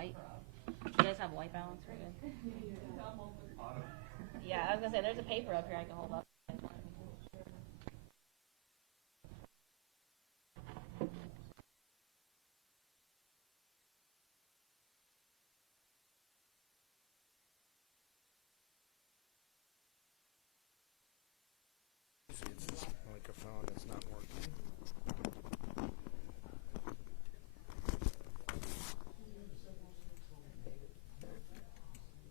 white. You guys have white balance? Very good. Yeah, I was gonna say there's a paper up here I can hold up. It's this microphone that's not working.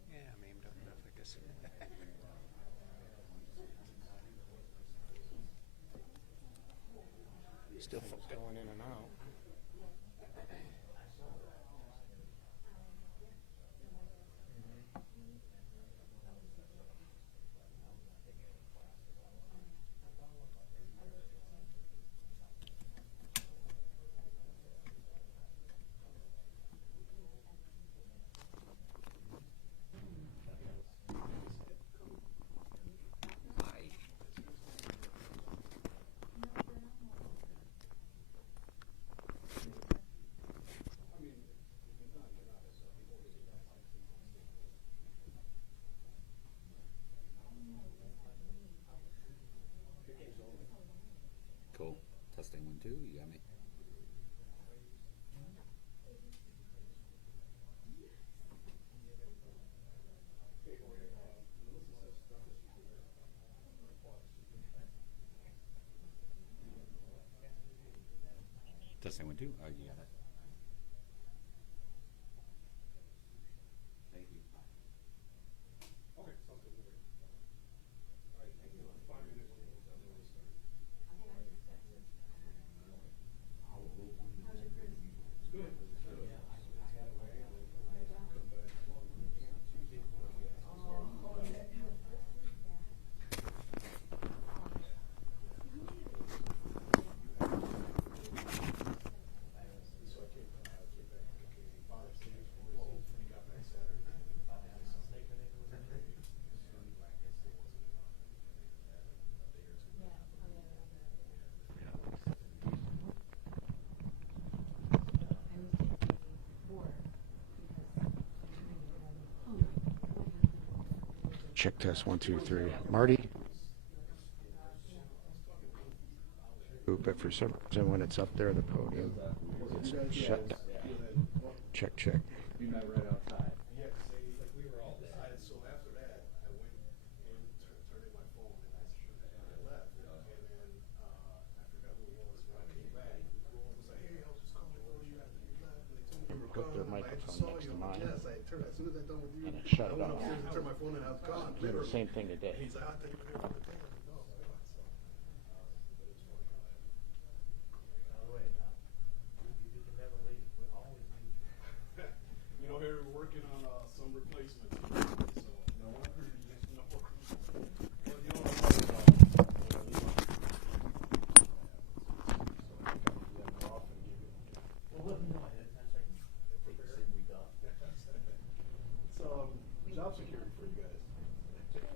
Yeah, I'm aimed up enough, I guess. Still going in and out. Cool. Testing 1, 2. You got me. Testing 1, 2. You got it. Thank you. Okay, sounds good. All right, thank you. 5 minutes. Good. Check test 1, 2, 3. Marty? But for some reason, when it's up there, the podium, it's shut down. Check, check. We met right outside. Yeah, because like we were all decided. So after that, I went and turned in my phone and I left. And then I forgot who it was. When I came back, I was like, "Hey, I was just calling for you after you left." And they told me you were Put gone. their microphone next to mine. Yes, I turned as soon as I done with you. And it shut I it went off. upstairs and turned my phone and I was gone. Did the same thing today. He's like, "I thought you were here for the thing." I was like, "No, I'm gone." So, but it's funny how that. By the way, Tom, you can never leave. We always need you. You know, here we're working on some replacements. So no worries. No worries. Well, you know what I'm talking about. Well, let me know. That's like, take the same week off. It's job security for you guys.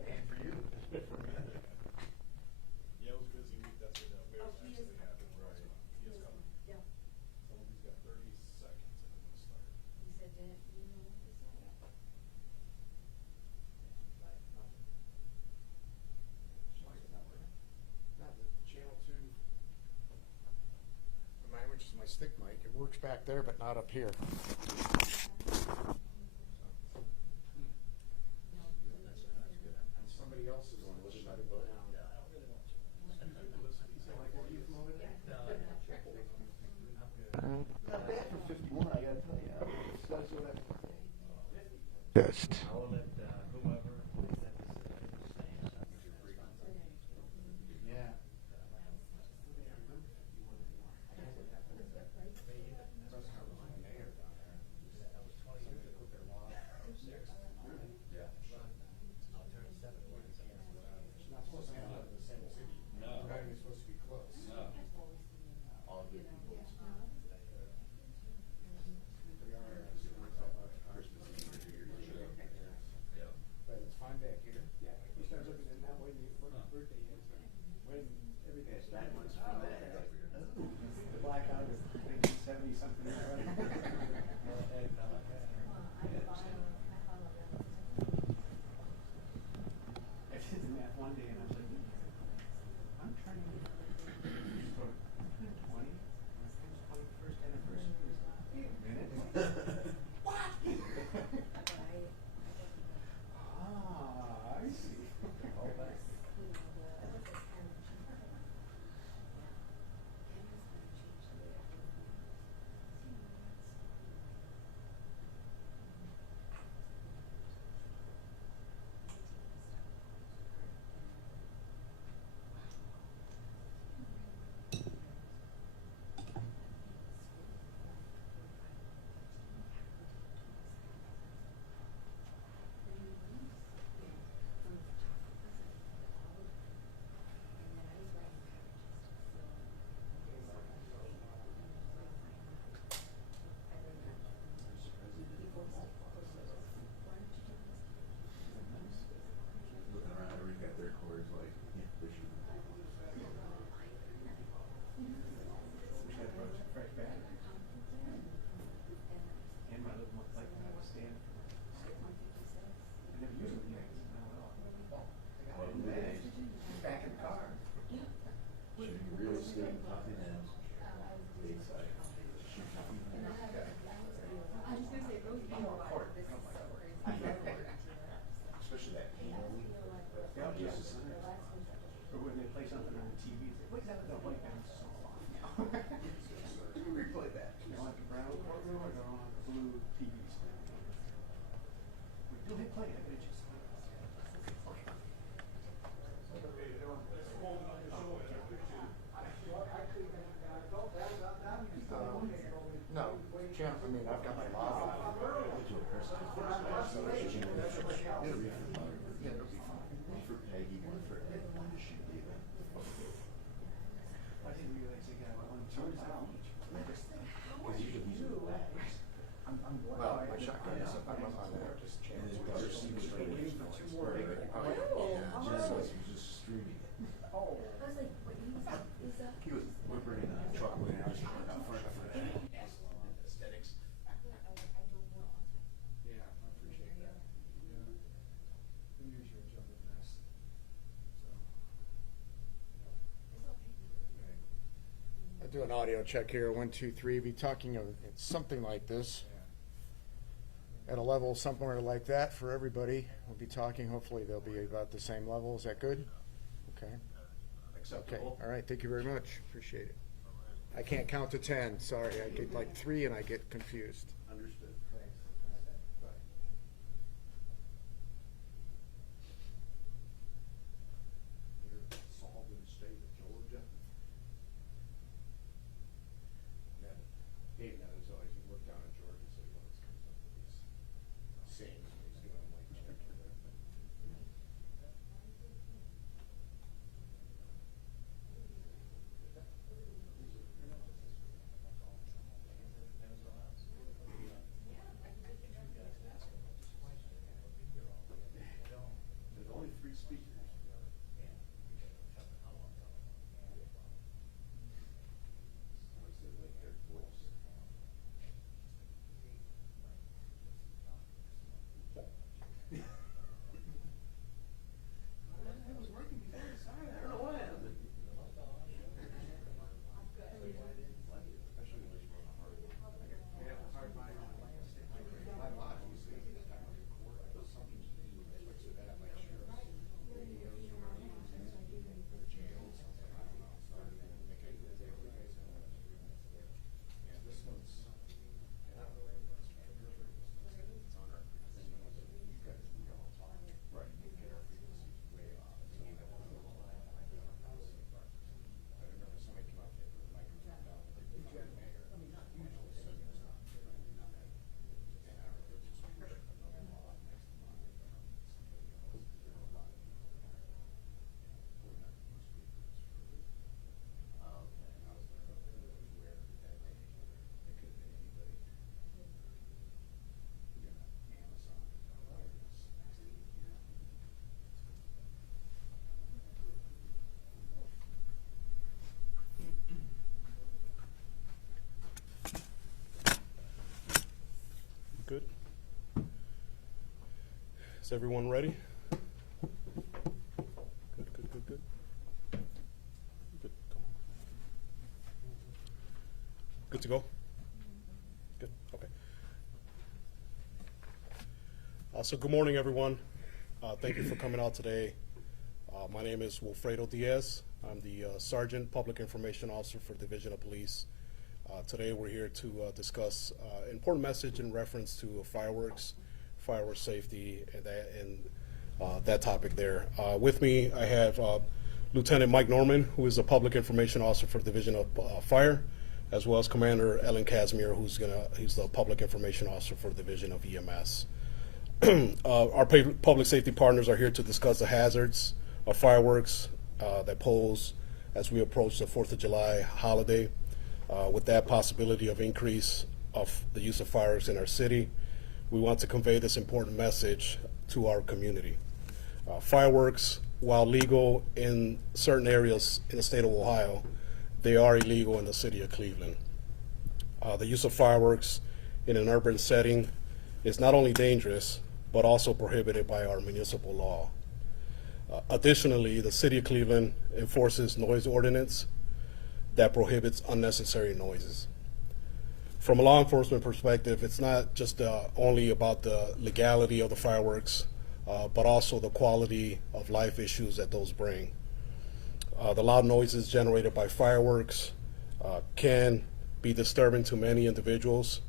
And for you. Yeah, it was a busy week. That's when that Bears accident happened. Right. He is coming. Yeah. He's got 30 seconds and then we'll start. He said, "Didn't you know what this is?" Not the channel 2. Mine, which is my stick mic, it works back there, but not up here. Somebody else's one was shut it down. Not bad for 51, I gotta tell you. That's what I Just. I will let whoever. Yeah. Well, my shotgun is up on there, just changed. He was whimpering in the truck when I was out front for that. Aesthetics. Yeah, I appreciate that. Yeah. New Year's you're a jumping mess. I'll do an audio check here, 1, 2, 3, be talking of, it's something like this. At a level somewhere like that for everybody, we'll be talking, hopefully they'll be about the same level, is that good? Okay. Okay, Acceptable. all right, thank you very much, appreciate it. I can't count to 10, sorry, I get like 3 and I get confused. Understood. You're solved in the state of Georgia. Dave knows, always, he worked down in Georgia, so he always comes up with these sayings when he's doing like check. There's only 3 speakers. Good. Is everyone ready? Good, good, good, good. Good. Good to go? Good, okay. So good morning, everyone. Thank you for coming out today. My name is Wilfredo Diaz. I'm the Sergeant Public Information Officer for Division of Police. Today we're here to discuss important message in reference to fireworks, fireworks safety, and that topic there. With me, I have Lieutenant Mike Norman, who is the Public Information Officer for Division of Fire, as well as Commander Ellen Casimir, he's the Public Information Officer for the Division of EMS. Our public safety partners are here to discuss the hazards of fireworks that pose as we approach the 4th of July holiday. With that possibility of increase of the use of fireworks in our city, we want to convey this important message to our community. Fireworks, while legal in certain areas in the state of Ohio, they are illegal in the city of Cleveland. The use of fireworks in an urban setting is not only dangerous, but also prohibited by our municipal law. Additionally, the city of Cleveland enforces noise ordinance that prohibits unnecessary noises. From a law enforcement perspective, it's not just only about the legality of the fireworks, but also the quality of life issues that those bring. The loud noises generated by fireworks can be disturbing to many individuals,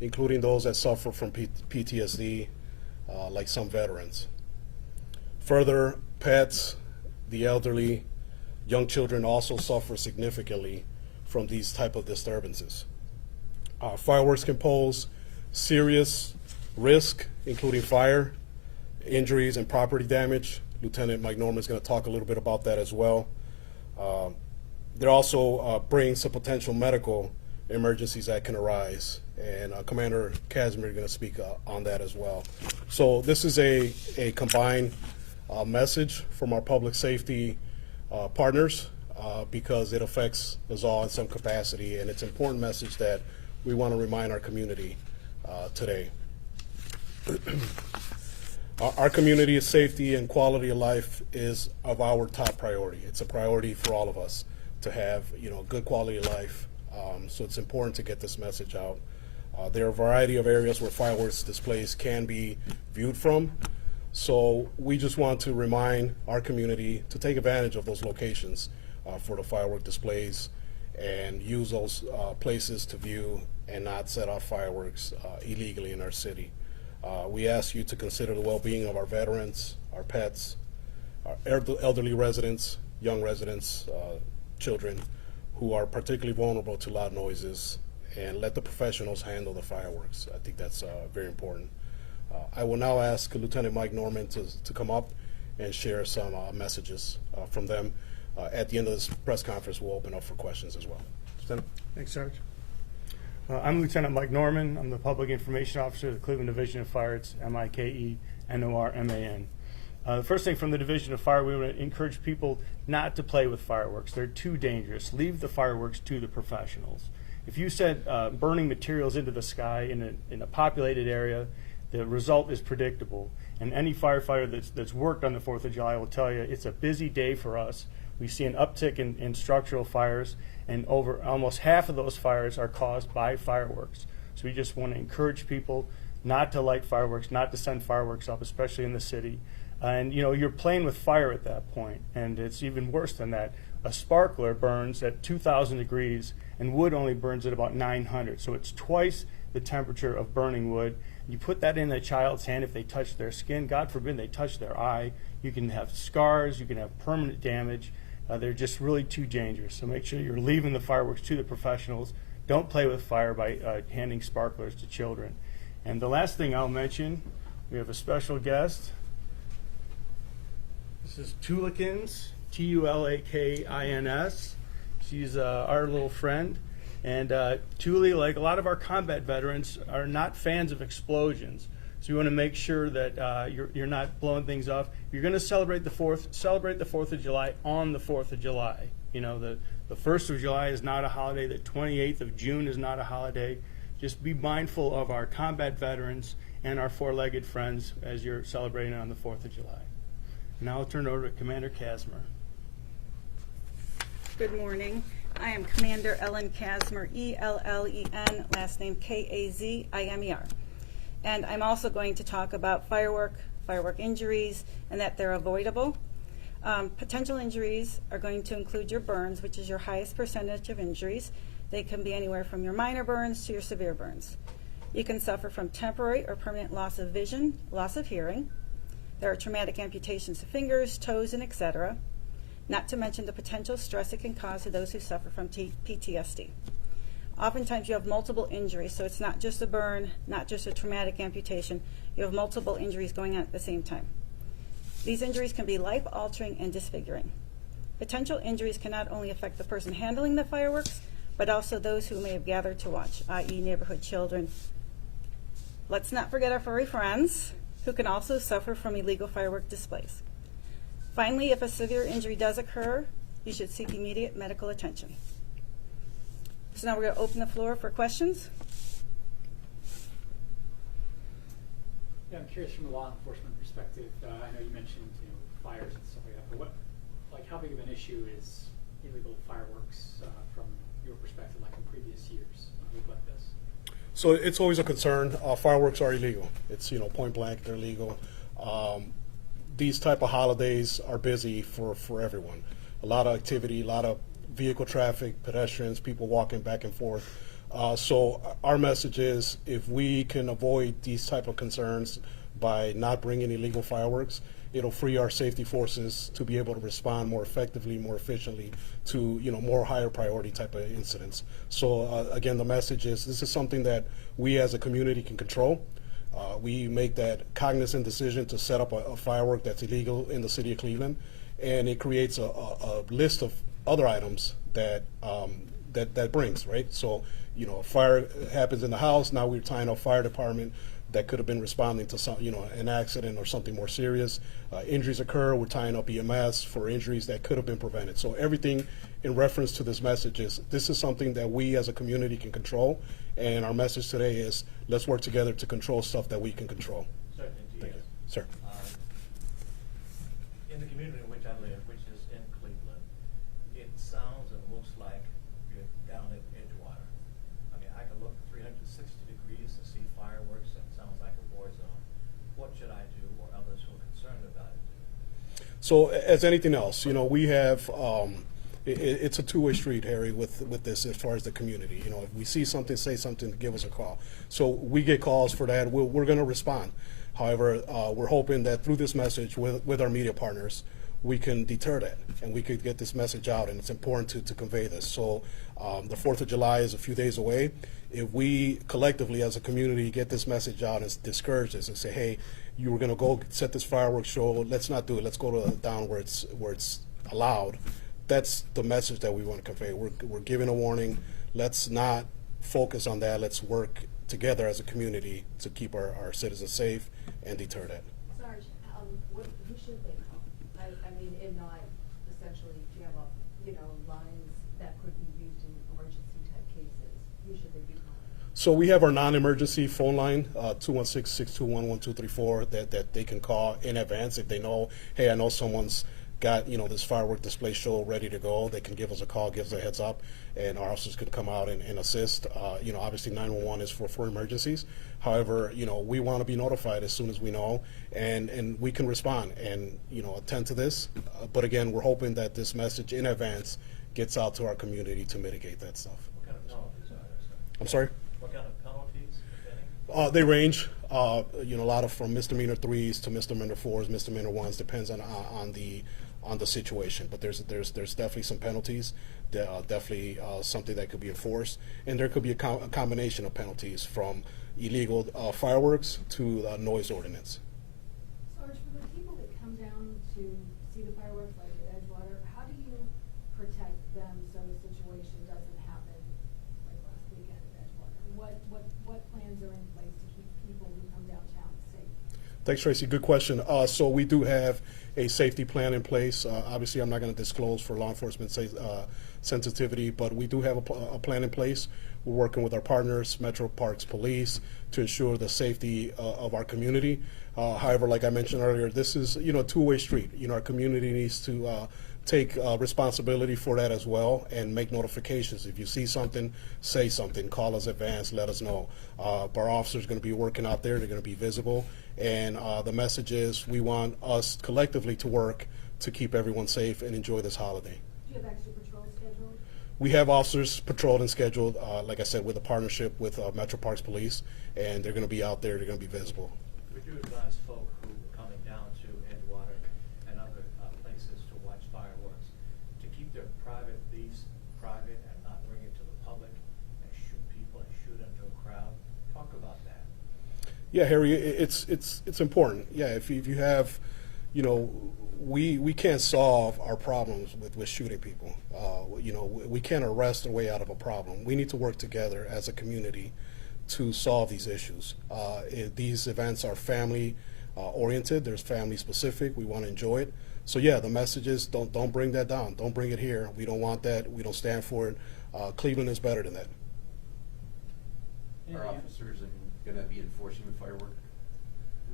including those that suffer from PTSD, like some veterans. Further, pets, the elderly, young children also suffer significantly from these type of disturbances. Fireworks can pose serious risk, including fire, injuries, and property damage. Lieutenant Mike Norman is going to talk a little bit about that as well. There also brings some potential medical emergencies that can arise, and Commander Casimir is going to speak on that as well. So this is a combined message from our public safety partners because it affects us all in some capacity, and it's an important message that we want to remind our community today. Our community's safety and quality of life is of our top priority. It's a priority for all of us to have, good quality of life. So it's important to get this message out. There are a variety of areas where fireworks displays can be viewed from. So we just want to remind our community to take advantage of those locations for the firework displays and use those places to view and not set off fireworks illegally in our city. We ask you to consider the well-being of our veterans, our pets, our elderly residents, young residents, children who are particularly vulnerable to loud noises, and let the professionals handle the fireworks. I think that's very important. I will now ask Lieutenant Mike Norman to come up and share some messages from them. At the end of this press conference, we'll open up for questions as well. Lieutenant? Thanks, Sarge. I'm Lieutenant Mike Norman. I'm the Public Information Officer of the Cleveland Division of Fire. It's MIKENORMAN. The first thing from the Division of Fire, we want to encourage people not to play with fireworks. They're too dangerous. Leave the fireworks to the professionals. If you set burning materials into the sky in a populated area, the result is predictable. And any firefighter that's worked on the 4th of July will tell you it's a busy day for us. We see an uptick in structural fires, and over almost half of those fires are caused by fireworks. So we just want to encourage people not to light fireworks, not to send fireworks up, especially in the city. And you're playing with fire at that point, and it's even worse than that. A sparkler burns at 2,000 degrees, and wood only burns at about 900. So it's twice the temperature of burning wood. You put that in a child's hand if they touch their skin. God forbid they touch their eye. You can have scars. You can have permanent damage. They're just really too dangerous. So make sure you're leaving the fireworks to the professionals. Don't play with fire by handing sparklers to children. And the last thing I'll mention, we have a special guest. This is Tulakins, Tulakins. She's our little friend. And Tuli, like a lot of our combat veterans, are not fans of explosions. So you want to make sure that you're not blowing things off. If you're going to celebrate the 4th of July on the 4th of July. The 1st of July is not a holiday. The 28th of June is not a holiday. Just be mindful of our combat veterans and our four-legged friends as you're celebrating on the 4th of July. Now I'll turn it over to Commander Casimir. Good morning. I am Commander Ellen Casimir, E-L-L-E-N, last name K-A-Z-I-M-E-R. And I'm also going to talk about firework injuries, and that they're avoidable. Potential injuries are going to include your burns, which is your highest percentage of injuries. They can be anywhere from your minor burns to your severe burns. You can suffer from temporary or permanent loss of vision, loss of hearing. There are traumatic amputations of fingers, toes, and etc. Not to mention the potential stress it can cause to those who suffer from PTSD. Oftentimes you have multiple injuries, so it's not just a burn, not just a traumatic amputation. You have multiple injuries going on at the same time. These injuries can be life-altering and disfiguring. Potential injuries can not only affect the person handling the fireworks, but also those who may have gathered to watch, i.e. neighborhood children. Let's not forget our furry friends, who can also suffer from illegal firework displays. Finally, if a severe injury does occur, you should seek immediate medical attention. So now we're going to open the floor for questions. Yeah, I'm curious from a law enforcement perspective. I know you mentioned fires and stuff like that, but how big of an issue is illegal fireworks from your perspective, like in previous years, a week like this? So it's always a concern. Fireworks are illegal. It's point blank, they're legal. These type of holidays are busy for everyone. A lot of activity, a lot of vehicle traffic, pedestrians, people walking back and forth. So our message is, if we can avoid these type of concerns by not bringing illegal fireworks, it'll free our safety forces to be able to respond more effectively, more efficiently to, you know, more higher priority type of incidents. So again, the message is this is something that we as a community can control. We make that cognizant decision to set up a firework that's illegal in the city of Cleveland, and it creates a list of other items that that brings, right? So, you know, a fire happens in the house, now we're tying up fire department that could have been responding to some, you know, an accident or something more serious. Injuries occur, we're tying up EMS for injuries that could have been prevented. So everything in reference to this message is this is something that we as a community can control, and our message today is let's work together to control stuff that we can control. Certainly, Thank you. yes. Sir. In the community in which I live, which is in Cleveland, it sounds and looks like you're down at Edgewater. I mean, I can look 360 degrees and see fireworks, and it sounds like a war zone. What should I do, or others who are concerned about it do? So as anything else, you know, we have, it's a two-way street, Harry, with this as far as the community. You know, if we see something, say something, give us a call. So we get calls for that, we're going to respond. However, we're hoping that through this message with our media partners, we can deter that and we could get this message out, and it's important to convey this. So the 4th of July is a few days away. If we collectively as a community get this message out and discourage this and say, hey, you were going to go set this fireworks show, let's not do it, let's go to down where it's allowed. That's the message that we want to convey. We're giving a warning. Let's not focus on that. Let's work together as a community to keep our citizens safe and deter that. Sarge, who should they call? I mean, and not essentially jam up, you know, lines that could be used in emergency type cases. Who should they be calling? So we have our non-emergency phone line, 216-621-1234, that they can call in advance if they know, hey, I know someone's got, you know, this firework display show ready to go. They can give us a call, give us a heads up, and our officers can come out and assist. You know, obviously 911 is for emergencies. However, you know, we want to be notified as soon as we know, and we can respond and, you know, attend to this. But again, we're hoping that this message in advance gets out to our community to mitigate that stuff. What kind of penalties are there, sir? I'm sorry? What kind of penalties, if any? They range, you know, a lot of from misdemeanor 3s to misdemeanor 4s, misdemeanor 1s, depends on the situation. But there's definitely some penalties, definitely something that could be enforced, and there could be a combination of penalties from illegal fireworks to noise ordinance. Sarge, for the people that come down to see the fireworks like at Edgewater, how do you protect them so a situation doesn't happen like last weekend at Edgewater? What plans are in place to keep people who come downtown safe? Thanks, Tracy. Good question. So we do have a safety plan in place. Obviously, I'm not going to disclose for law enforcement sensitivity, but we do have a plan in place. We're working with our partners, Metro Parks Police, to ensure the safety of our community. However, like I mentioned earlier, this is, you know, a two-way street. You know, our community needs to take responsibility for that as well and make notifications. If you see something, say something. Call us advance, let us know. Our officers are going to be working out there. They're going to be visible. And the message is we want us collectively to work to keep everyone safe and enjoy this holiday. Do you have extra patrols scheduled? We have officers patrolled and scheduled, like I said, with a partnership with Metro Parks Police, and they're going to be out there. They're going to be visible. Would you advise folk who are coming down to Edgewater and other places to watch fireworks to keep their private lease private and not bring it to the public and shoot people and shoot into a crowd? Talk about that. Yeah, Harry, it's important. Yeah, if you have, you know, we can't solve our problems with shooting people. You know, we can't arrest our way out of a problem. We need to work together as a community to solve these issues. These events are family oriented. There's family specific. We want to enjoy it. So yeah, the message is don't bring that down. Don't bring it here. We don't want that. We don't stand for it. Cleveland is better than that. Are officers going to be enforcing the firework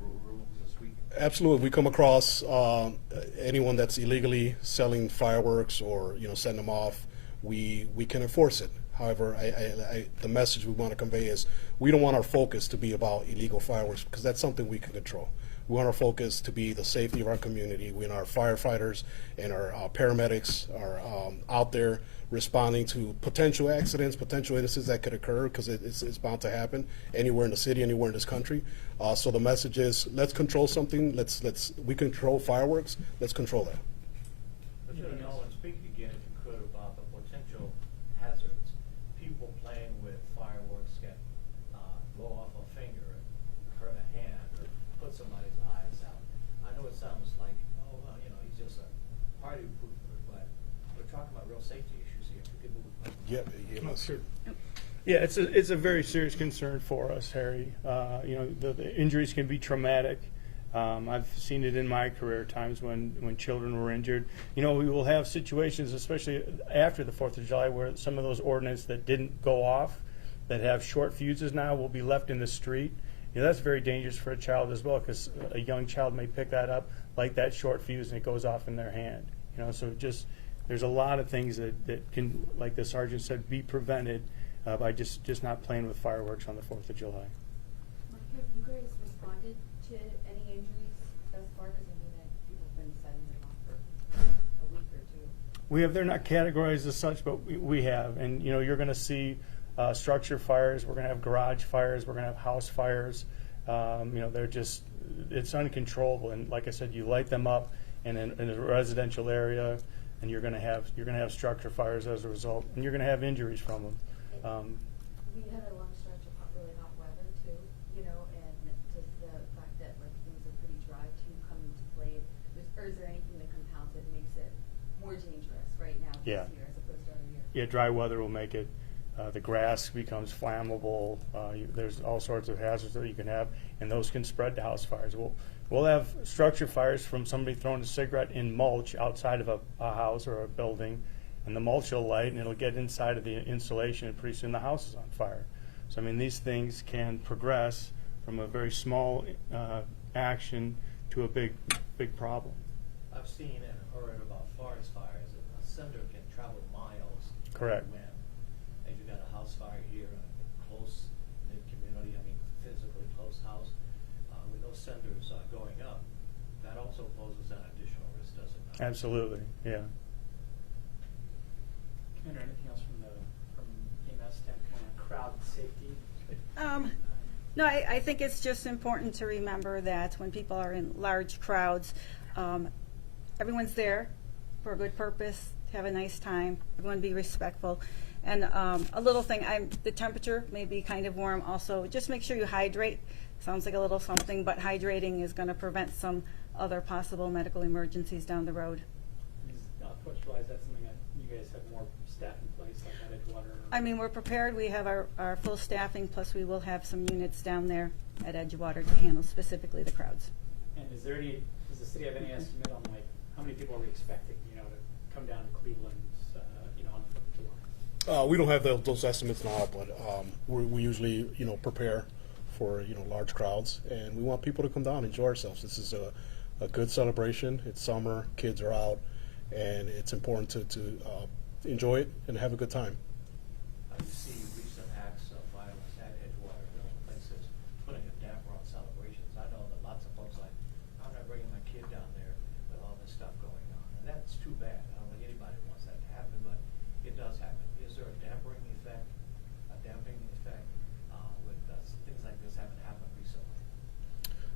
rules this week? Absolutely. We come across anyone that's illegally selling fireworks or, you know, setting them off, we can enforce it. However, the message we want to convey is we don't want our focus to be about illegal fireworks because that's something we can control. We want our focus to be the safety of our community. We want our firefighters and our paramedics are out there responding to potential accidents, potential incidents that could occur, because it's bound to happen anywhere in the city, anywhere in this country. So the message is, let's control something. We control fireworks. Let's control that. Lieutenant Nolan, speak again, if you could, about the potential hazards. People playing with fireworks can blow off a finger, hurt a hand, or put somebody's eyes out. I know it sounds like, he's just a party pooper, but we're talking about real safety issues here. If you could move. Sure. Yeah, it's a very serious concern for us, Harry. The injuries can be traumatic. I've seen it in my career, times when children were injured. We will have situations, especially after the 4th of July, where some of those ordnance that didn't go off, that have short fuses now, will be left in the street. That's very dangerous for a child as well, because a young child may pick that up, like that short fuse, and it goes off in their hand. So there's a lot of things that can, like the sergeant said, be prevented by just not playing with fireworks on the 4th of July. Mike, have you guys responded to any injuries thus far? Because I mean, people have been setting them off for a week or two. We have. They're not categorized as such, but we have. And you're going to see structure fires. We're going to have garage fires. We're going to have house fires. They're just, it's uncontrollable. And like I said, you light them up in a residential area, and you're going to have structure fires as a result, and you're going to have injuries from them. We had a long stretch of really hot weather too, and just the fact that things are pretty dry too come into play. Or is there anything that compounds it, makes it more dangerous right now this year as opposed to other years? Yeah, dry weather will make it. The grass becomes flammable. There's all sorts of hazards that you can have, and those can spread to house fires. We'll have structure fires from somebody throwing a cigarette in mulch outside of a house or a building, and the mulch will light, and it'll get inside of the insulation, and pretty soon the house is on fire. So, these things can progress from a very small action to a big problem. I've seen and heard about forest fires, and a cinder can travel miles. Correct. And you got a house fire here in a close knit community, physically close house, with those cinders going up. That also poses an additional risk, does it not? Absolutely, yeah. Commander, anything else from EMS standpoint on crowd safety? No, I think it's just important to remember that when people are in large crowds, everyone's there for a good purpose, to have a nice time. Everyone be respectful. And a little thing, the temperature may be kind of warm also. Just make sure you hydrate. Sounds like a little something, but hydrating is going to prevent some other possible medical emergencies down the road. Is that something that you guys have more staff in place, like at Edgewater? We're prepared. We have our full staffing, plus we will have some units down there at Edgewater to handle specifically the crowds. And does the city have any estimate on how many people are we expecting, to come down to Cleveland, on the 4th of July? We don't have those estimates now, but we usually, prepare for, large crowds, and we want people to come down and enjoy ourselves. This is a good celebration. It's summer, kids are out, and it's important to enjoy it and have a good time. I see recent acts of violence at Edgewater, places putting a damper on celebrations. I know that lots of folks I'm not bringing my kid down there with all this stuff going on. And that's too bad. I don't think anybody wants that to happen, but it does happen. Is there a damping effect with things like this haven't happened recently?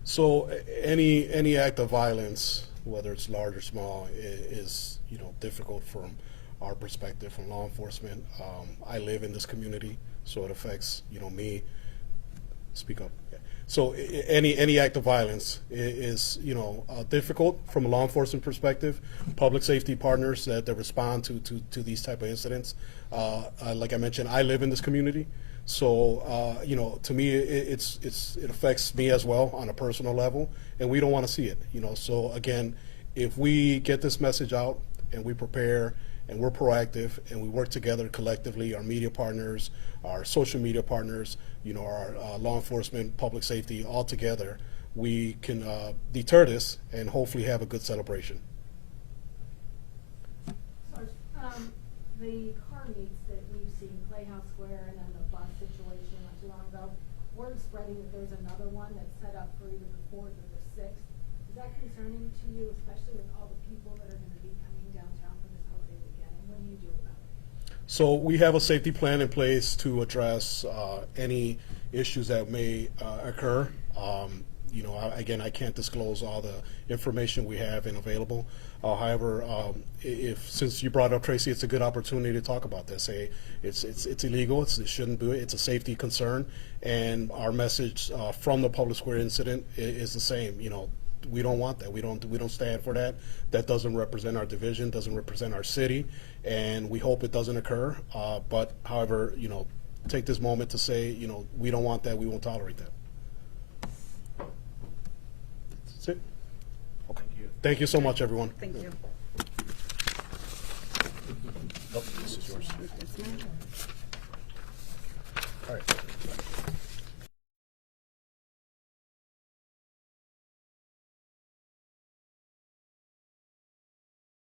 So any act of violence, whether it's large or small, is difficult from our perspective, from law enforcement. I live in this community, so it affects me. Speak up. Yeah. So any act of violence is difficult from a law enforcement perspective. Public safety partners that respond to these type of incidents. Like I mentioned, I live in this community. So, to me, it affects me as well on a personal level, and we don't want to see it. So again, if we get this message out and we prepare and we're proactive and we work together collectively, our media partners, our social media partners, our law enforcement, public safety, all together, we can deter this and hopefully have a good celebration. The car meets that we've seen, Playhouse Square and then the bus situation not too long ago, word spreading that there's another one that's set up for either the 4th or the 6th. Is that concerning to you, especially with all the people that are going to be coming downtown for this holiday weekend? And what do you do about it? So we have a safety plan in place to address any issues that may occur. You know, again, I can't disclose all the information we have and available. However, since you brought up Tracy, it's a good opportunity to talk about this. It's illegal. It shouldn't do it. It's a safety concern, and our message from the Public Square incident is the same. You know, we don't want that. We don't stand for that. That doesn't represent our division. Doesn't represent our city, and we hope it doesn't occur. But however, you know, take this moment to say, you know, we don't want that. We won't tolerate that. That's it. Okay. Thank you so much, everyone. Thank you. Oh, this is yours. This one.